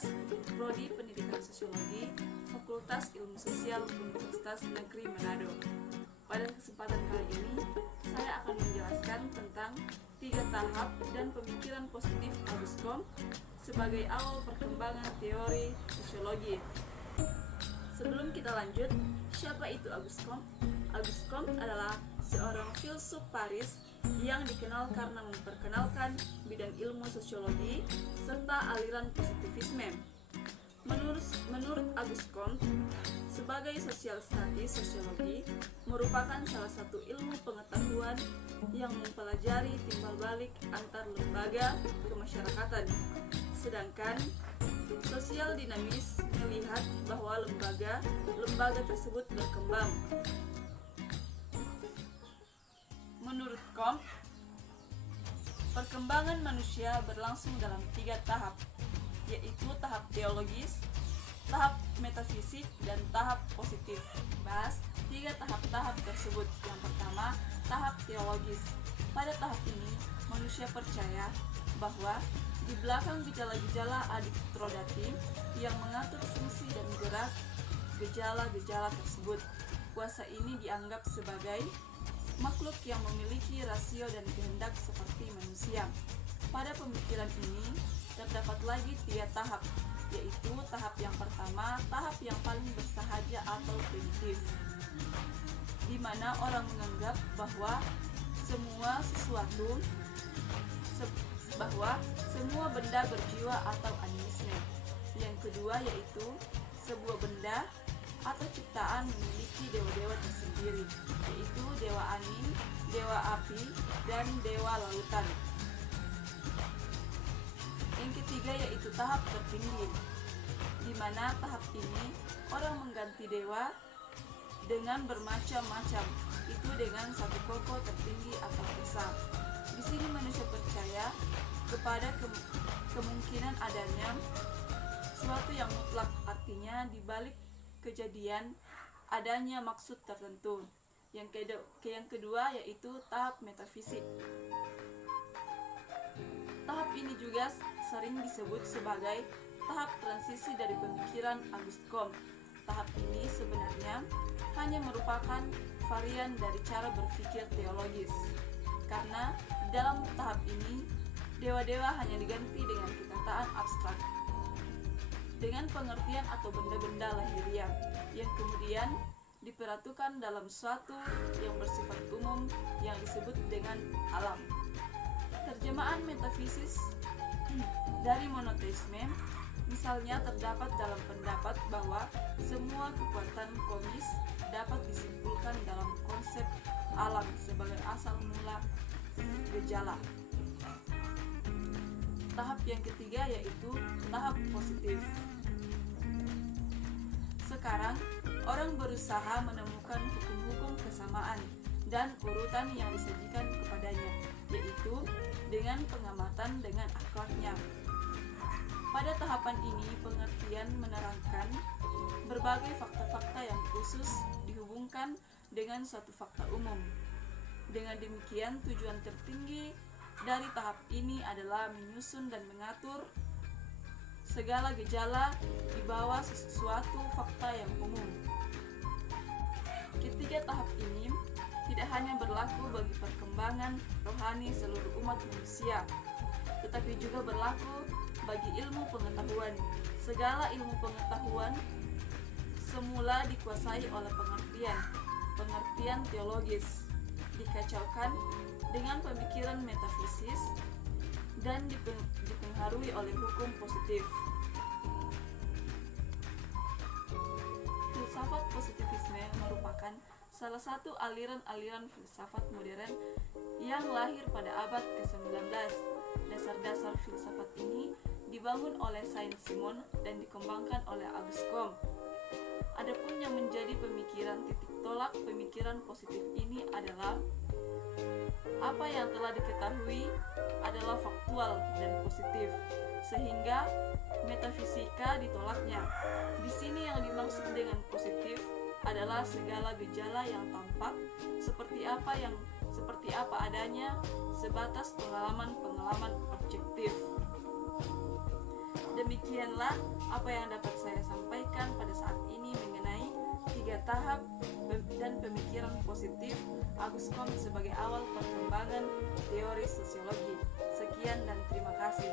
Fakultas Prodi Pendidikan Sosiologi, Fakultas Ilmu Sosial Universitas Negeri Manado. Pada kesempatan kali ini, saya akan menjelaskan tentang 3 tahap dan pemikiran positif Auguste Comte sebagai awal perkembangan teori sosiologi. Sebelum kita lanjut, siapa itu Auguste Comte? Auguste Comte adalah seorang filsuf Paris yang dikenal karena memperkenalkan bidang ilmu sosiologi serta aliran positivisme. Menurut Auguste Comte, sebagai social studies sosiologi merupakan salah satu ilmu pengetahuan yang mempelajari timbal balik antar lembaga kemasyarakatan. Sedangkan sosial dinamis melihat bahwa lembaga tersebut berkembang. Menurut Comte, perkembangan manusia berlangsung dalam 3 tahap, yaitu tahap teologis, tahap metafisik, dan tahap positif. Bahas 3 tahap-tahap tersebut. Yang pertama, tahap teologis. Pada tahap ini, manusia percaya bahwa di belakang gejala-gejala adiktrodatif yang mengatur fungsi dan gerak gejala-gejala tersebut, kuasa ini dianggap sebagai makhluk yang memiliki rasio dan kehendak seperti manusia. Pada pemikiran ini terdapat lagi 3 tahap, yaitu tahap yang pertama, tahap yang paling bersahaja atau primitif, di mana orang menganggap bahwa semua benda berjiwa atau animisme. Yang kedua yaitu sebuah benda atau ciptaan memiliki dewa-dewa tersendiri, yaitu dewa angin, dewa api, dan dewa lautan. Yang ketiga yaitu tahap tertinggi, di mana tahap ini orang mengganti dewa dengan bermacam-macam, itu dengan satu pokok tertinggi atau esa. Di sini manusia percaya kepada kemungkinan adanya sesuatu yang mutlak, artinya di balik kejadian adanya maksud tertentu. Yang kedua yaitu tahap metafisik. Tahap ini juga sering disebut sebagai tahap transisi dari pemikiran Auguste Comte. Tahap ini sebenarnya hanya merupakan varian dari cara berpikir teologis, karena dalam tahap ini dewa-dewa hanya diganti dengan kenyataan abstrak dengan pengertian atau benda-benda lahiriah yang kemudian diperatukan dalam suatu yang bersifat umum yang disebut dengan alam. Terjemahan metafisis dari monoteisme misalnya terdapat dalam pendapat bahwa semua kekuatan kosmis dapat disimpulkan dalam konsep alam sebagai asal mula gejala. Tahap yang ketiga yaitu tahap positif. Sekarang, orang berusaha menemukan hukum-hukum kesamaan dan urutan yang disajikan kepadanya, yaitu dengan pengamatan dengan akalnya. Pada tahapan ini, pengertian menerangkan berbagai fakta-fakta yang khusus dihubungkan dengan suatu fakta umum. Dengan demikian, tujuan tertinggi dari tahap ini adalah menyusun dan mengatur segala gejala di bawah suatu fakta yang umum. Ketiga tahap ini tidak hanya berlaku bagi perkembangan rohani seluruh umat manusia, tetapi juga berlaku bagi ilmu pengetahuan. Segala ilmu pengetahuan semula dikuasai oleh pengertian teologis, dikacaukan dengan pemikiran metafisis, dan dipengaruhi oleh hukum positif. Filsafat positivisme merupakan salah satu aliran-aliran filsafat modern yang lahir pada abad ke-19. Dasar-dasar filsafat ini dibangun oleh Saint-Simon dan dikembangkan oleh Auguste Comte. Adapun yang menjadi pemikiran titik tolak pemikiran positif ini adalah apa yang telah diketahui adalah faktual dan positif, sehingga metafisika ditolaknya. Di sini yang dimaksud dengan positif adalah segala gejala yang tampak seperti apa adanya, sebatas pengalaman objektif. Demikianlah apa yang dapat saya sampaikan pada saat ini mengenai 3 tahap dan pemikiran positif Auguste Comte sebagai awal perkembangan teori sosiologi. Sekian dan terima kasih.